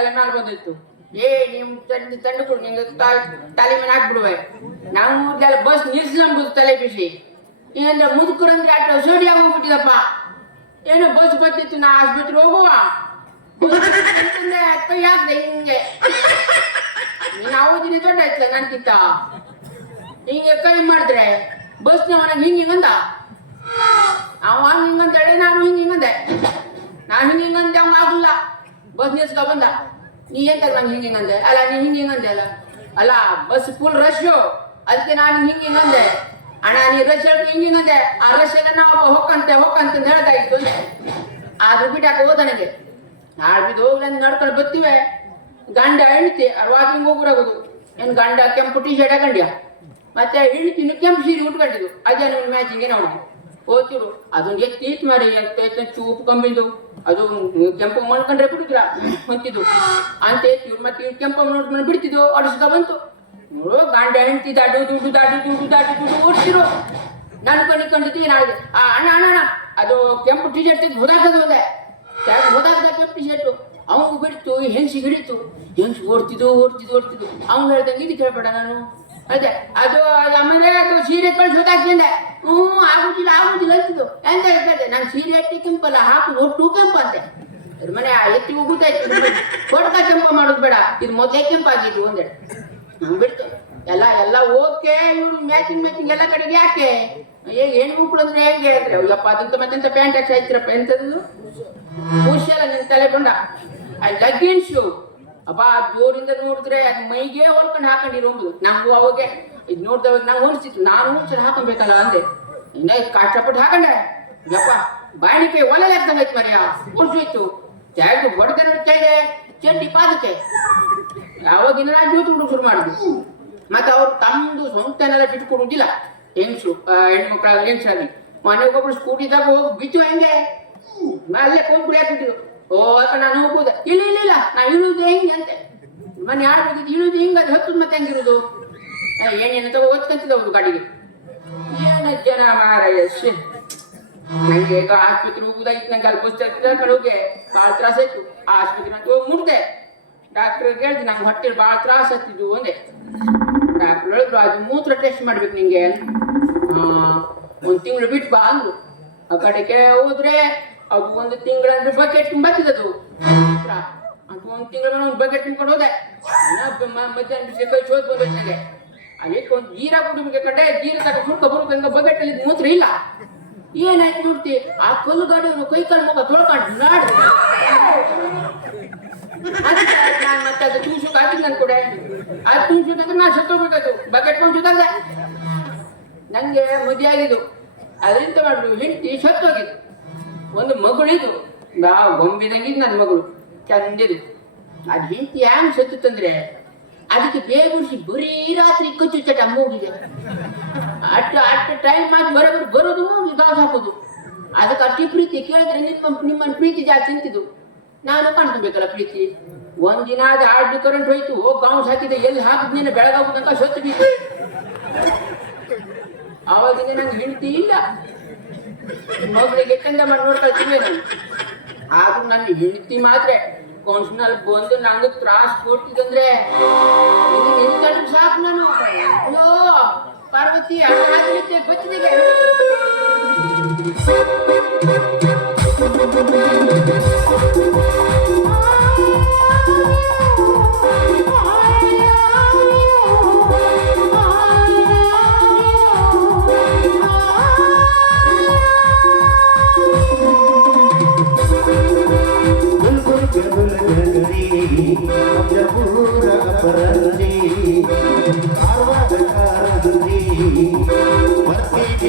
ತಲೆ ಮೇಲೆ ಬಂದಿತ್ತು. ಏ, ನಿಮ್ ತಂಡ ತಂದು ಕೊಡು ನಿಂಗೆ ತಲೆ ಮೇಲೆ ಹಾಕ್ಬಿಡುವೆ. ನಾವು ಮೂರ್ದೆಲ್ಲ ಬಸ್ ನಿಲ್ಸ್ಲಂಬುದು ತಲೆ ಬಿಸಿ. ಏನಂದ್ರೆ ಮುದುಕರಂದ್ರೆ ಆಟ ಸೋಡಿ ಆಗೋಗ್ಬಿಟ್ಟಿದಪ್ಪ ಏನೋ ಬಸ್ ಬರ್ತಿತ್ತು, ನಾ ಆಸ್ಪತ್ರೆ ಹೋಗುವ. ಹಿಂಗೆ. ನೀನು ದೊಡ್ಡ ಆಯ್ತಲ್ಲ ಹಿಂಗೆ ಕೈ ಮಾಡಿದ್ರೆ ಬಸ್ನವನಾಗ ಹಿಂಗೆ ಹಿಂಗಂದ? ಅವ ಹಿಂಗಂತ ಹೇಳಿ ನಾನು ಹಿಂಗೆ ಹಿಂಗಂದೆ. ನಾನು ಹಿಂಗೆ ಹಿಂಗಂದೆ ಅವ ಆಗಿಲ್ಲ. ಬಸ್ ನಿಲ್ಸ್ಕೊ ಬಂದ ನೀ ಏನ್ ನಂಗೆ ಹಿಂಗೆ ಹಿಂಗಂದೆ ಅಲ್ಲ ನೀ ಹಿಂಗೆ ಹಿಂಗಂದೆ ಅಲ್ಲ ಅಲ್ಲ ಬಸ್ ಫುಲ್ ರಶ್ ಅದಕ್ಕೆ ನಾನು ಹಿಂಗೆ ಹಿಂಗಂದೆ ಅಣ್ಣ ನೀ ರಶ್ ಹೇಳ್ತು ಹಿಂಗೆ ಹಿಂಗಂದೆ ಆ ರಶ್ ಎಲ್ಲ ನಾವು ಹೊಕ್ಕಂತೆ ಹೊಕ್ಕಂತ ಹೇಳ್ತಾ ಇತ್ತು ಅಂದೆ ಆದ್ರೂ ಬಿಟ್ಟಾಕ ಹೋದ ನನಗೆ ನಾಳೆ ಬಿದ್ದು ಹೋಗ್ಲಿ ಅಂತ ನಡ್ಕೊಂಡು ಬರ್ತೀವಿ ಗಂಡ ಹೆಣ್ತಿ ವಾಕಿಂಗ್ ಹೋಗುರಾಗೋದು ಏನು ಗಂಡ ಕೆಂಪು ಟಿ ಶರ್ಟ್ ಹಾಕೊಂಡ್ಯ ಮತ್ತೆ ಹೆಂಡ್ತಿನ ಕೆಂಪು ಸೀರೆ ಉಟ್ಕೊಂಡಿದ್ದು ಅದೇ ನಮ್ಮ ಮ್ಯಾಚಿಂಗೆ ನೋಡಿ ಹೋಗ್ತಿರು. ಅದೊಂದು ಎತ್ತಿ ಇತ್ತು ಮಾಡಿ, ಎತ್ತ ಚೂಪು ಕಂಬಿಂದು ಅದು ಕೆಂಪು ಮಾಡ್ಕೊಂಡ್ರೆ ಬಿಡುದ್ರ ಹೊಂತಿದ್ದು ಅಂತ ಇವ್ರು ಮತ್ತೆ ಇವ್ರು ಕೆಂಪು ನೋಡ್ಕೊಂಡು ಬಿಡ್ತಿದ್ದು ಅಡಿಸ್ಕೊ ಬಂತು. ನೋಡು, ಗಾಂಡ ಹೆಂಡತಿ ದಾಡು, ದುಡ್ಡು ದಾಡು ದುಡ್ಡು ದಾಡು, ದುಡ್ಡು ಓಡಿಸಿರು. ನಾನು ಕಣ್ಣಿಕೊಂಡಿದ್ದು ನಾಳೆ ಆ, ಅಣ್ಣ ಅಣ್ಣ ಅದು ಕೆಂಪು ಟಿ ಶರ್ಟ್ ತೆಗೆದು ಹೋದಾಕದು ಹೋದೆ ಹೋದಾಕದ ಕೆಂಪು ಟಿ ಶರ್ಟು ಅವನಿಗೂ ಬಿಡ್ತು ಹೆಂಗ್ಸಿಗೆ ಹಿಡಿತು. ಹೆಂಗ್ಸ್ ಓಡ್ತಿದ್ದು ಓಡ್ತಿದ್ದು ಓಡ್ತಿದ್ದು ಅವ್ನು ಹೇಳ್ದಂಗೆ ಇದು ಕೇಳ್ಬೇಡ ನಾನು. ಅದೇ, ಅದು ಅದು ಆಮೇಲೆ ಅದು ಸೀರೆ ಕಳ್ಸಿ ಹೋದಾಕಿಂದೆ ಹ್ಞೂ, ಆಗುದಿಲ್ಲ ಆಗುದಿಲ್ಲ ಅಂತಿದ್ದು ಎಂತ ಹೇಳ್ತಾರೆ ನಾನು ಸೀರೆ ಎತ್ತಿ ಕೆಂಪಲ್ಲ, ಹಾಕು, ಒಟ್ಟು ಕೆಂಪು ಅಂತೆ. ಅದ್ರ ಮನೆ ಎತ್ತಿ ಹೋಗುತ್ತಾಯ್ತು ಕೊಡ್ತ ಕೆಂಪ ಮಾಡೋದು ಬೇಡ, ಇದು ಮೊದಲೇ ಕೆಂಪಾಗಿದ್ದು ಒಂದೆಡೆ ನಂಗೆ ಬಿಡ್ತು. ಎಲ್ಲ ಎಲ್ಲ ಓಕೆ, ಇವ್ರು ಮ್ಯಾಚಿಂಗ್ ಮ್ಯಾಚಿಂಗ್ ಎಲ್ಲ ಕಡೆಗೆ ಯಾಕೆ? ಹೇಗೆ ಹೆಣ್ಮಕ್ಳು ಅಂದ್ರೆ ಹೆಂಗೆ ಹೇಳಿದ್ರೆ ಅಯ್ಯಪ್ಪ, ಅದಂತ ಮತ್ತೆಂತ ಪ್ಯಾಂಟ್ ಹಾಕಿ ಆಯ್ತಿರಪ್ಪ ಎಂತದ್ದು ಪುಷಲ್ಲ ನಿನ್ ತಲೆ ಬಂಡ ಲಗ್ಗಿನ್ ಶೂ. ಅಪ್ಪ ಜೋರಿಂದ ನೋಡಿದ್ರೆ ಅದು ಮೈಗೆ ಹೊಲ್ಕೊಂಡು ಹಾಕೊಂಡಿರೋದು ನಮಗೂ ಅವಾಗೆ. ಇದು ನೋಡ್ದವಾಗ ನಂಗೆ ಹೊಲಿಸಿತ್ತು ನಾನು ಒಂದ್ಸಲ ಹಾಕೊಬೇಕಲ್ಲ ಅಂದೆ. ಇನ್ನ ಇದ್ ಕಷ್ಟಪಟ್ಟು ಹಾಕೊಂಡೆ. ಯಪ್ಪ, ಬಾಣಿಕೆ ಒಲೆ ಲೆಕ್ಕದಂಗೈತೆ ಮರೆಯ. ಹೊಲ್ಸೋಯ್ತು ಚಾಯ್ದು ಹೊಡೆದ ಕೈಗೆ ಚಂಡಿ ಪಾದಕ್ಕೆ. ಯಾವಾಗ ನಾನು ಜೂತು ಶುರು ಮಾಡಿದ್ವಿ. ಮತ್ತೆ ಅವ್ರು ತಮ್ಮದು ಸ್ವಂತನೆಲ್ಲ ಬಿಟ್ಕೊಡುದಿಲ್ಲ. ಹೆಂಗ್ಸು ಹೆಣ್ಮಕ್ಳ ಹೆಂಗ್ಸಾಗಿ ಮನೆಗೆ ಒಬ್ಬರು ಸ್ಕೂಟಿದಾಗ ಹೋಗಿ ಬಿತ್ತು ಹೆಂಗೆ? ಅಲ್ಲೇ ಕೊಂಡ್ಬಿಡಿ ಹಾಕ್ಬಿಟ್ಟಿದ್ರು. ಓ, ಅಕ್ಕ, ನಾನು ಹೋಗ್ಬೋದ? ಇಲ್ಲ ಇಲ್ಲ ಇಲ್ಲ, ನಾ ಇಳುದು ಹೆಂಗೆ ಅಂತೆ. ಮನೆ ಆಡ್ಬೇಕಿದ್ದು ಇಳುದು ಹಿಂಗೆ, ಅದು ಹತ್ತದ ಮತ್ತೆ ಹೆಂಗಿರುದು? ಏನೇನು ತಗೋ ಓದ್ಕೊಂತಿದ್ದ ಅವ್ರು ಗಾಡಿಗೆ? ಏನ ಜನ ಮಾರಾಯ ನಂಗೆ ಆಸ್ಪತ್ರೆ ಹೋಗುದಾಗಿತ್ತು ನಂಗೆ ಅಲ್ಲಿ ಪುಸ್ತಕ ಕರ್ಕೊಂಡು ಹೋಗಿ, ಭಾಳ ತ್ರಾಸ ಆಯ್ತು. ಆಸ್ಪತ್ರೆ ಅಂತ ಹೋಗಿ ಮುಟ್ದೆ. ಡಾಕ್ಟರ್ ಕೇಳ್ದೆ ನಂಗೆ ಹೊಟ್ಟೆ ಭಾಳ ತ್ರಾಸ ಆಗ್ತಿದ್ವು ಅಂದೆ. ಡಾಕ್ಟರ್ ಹೇಳಿದ್ರು, ಅದು ಮೂತ್ರ ಟೆಸ್ಟ್ ಮಾಡ್ಬೇಕು ನಿಂಗೆ. ಒಂದು ತಿಂಗಳು ಬಿಟ್ಟು ಬಾ ಅಂದ್ರು. ಆ ಕಡೆಗೆ ಹೋದ್ರೆ, ಅದು ಒಂದು ತಿಂಗಳಂದ್ರೆ ಬಕೆಟ್ ತುಂಬತ್ತಿದ್ದದು ಅದು. ಒಂದು ತಿಂಗಳ ಒಂದು ಬಕೆಟ್ ತುಂಬಿಕೊಂಡು ಹೋದೆ. ಮಧ್ಯಾಹ್ನ ಬಿಸಿ ಕೈ ಚೋದ್ ಬಂದ್ರೆ ನನಗೆ ಅದಕ್ಕೆ ಒಂದು ಜೀರ ಕುಟುಂಬಕ್ಕೆ ಕಡೆ ಜೀರ ತಕ ಬರುತ್ತೆ ಬರುತ್ತಂಗ ಬಕೆಟ್ ಅಲ್ಲಿ ಮೂತ್ರ ಇಲ್ಲ. ಏನಾಯ್ತು ನೋಡ್ತಿ? ಆ ಕಲ್ಲು ಗಾಡಿಯವರು ಕೈ ಕಾಲು ಮುಖ ತೊಳ್ಕೊಂಡು ನಾಡ್. ನಾನು ಮತ್ತೆ ಅದು ತೂಸಕ್ಕೆ ಹಾಕಿದ್ ನನ್ ಕೂಡ. ಅದು ತೂಸಕ್ಕೆ ನಾ ಸತ್ತೋಗ್ಬೇಕಾಯ್ತು ಬಕೆಟ್ ತಂದೆ ನಂಗೆ ಮದುವೆ ಆಗಿದ್ದು ಅದರಿಂದ ಮಾಡಿದ್ರು ಹೆಂಡತಿ ಸತ್ತೋಗಿದ್ದು ಒಂದು ಮಗಳಿದ್ದು. ನಾ ಗೊಂಬಿದಂಗಿದ್ದು ನನ್ನ ಮಗಳು. ಚಂದಿದ್ದು ಅದು ಹೆಂಡತಿ ಹ್ಯಾಂಗ್ ಸತ್ತಂದ್ರೆ ಅದಕ್ಕೆ ಬೇಗುಡಿಸಿ ಬರೀ ರಾತ್ರಿ ಕಚ್ಚು ಚಟ ಮೂಗಿದೆ ಅಷ್ಟು ಅಷ್ಟು ಟೈಮ್ ಮಾಡಿ ಬರೋಬರು ಬರೋದು ಗಾಸ್ ಹಾಕೋದು. ಅದಕ್ಕೆ ಅಷ್ಟು ಪ್ರೀತಿ ಕೇಳಿದ್ರೆ ನಿಮ್ಮ, ನಿಮ್ಮನ್ನು ಪ್ರೀತಿ ಜಾಸ್ತಿ ನಿಂತಿದ್ದು. ನಾನು ಕಾಣ್ಕೊಬೇಕಲ್ಲ ಪ್ರೀತಿ. ಒಂದಿನ ಅದು ಆರ್ಡ್ ಕರೆಂಟ್ ಹೋಯ್ತು ಗಾಂವ್ಸ್ ಹಾಕಿದೆ, ಎಲ್ಲಿ ಹಾಕಿದ್ನೇನೆ ಬೆಳಗಾಗು ತನಕ ಬಿತ್ತು ಬಿದ್ದು ಆವಾಗಿನ ನಂಗೆ ಹೆಂಡತಿ ಇಲ್ಲ. ಮಗಳಿಗೆ ಚಂದ ಮಾಡಿ ನೋಡ್ತಾ ನಾನು. ಆದ್ರೂ ನನ್ನ ಹೆಂಡತಿ ಮಾತ್ರ. ಕೌನ್ಸಿನಲ್ಲಿ ಬಂದು ನಂಗೆ ತ್ರಾಸ್ ಕೊಟ್ಟಿದಂದ್ರೆ ಇದು ನಿಂತ್ಕೊಂಡ್ರೆ ಸಾಕು ನಾನು. ಹಲೋ ಪಾರ್ವತಿ ಅಣ್ಣ ಗೊತ್ತಿದೆ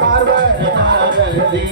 ಪಾರ್ವತಿ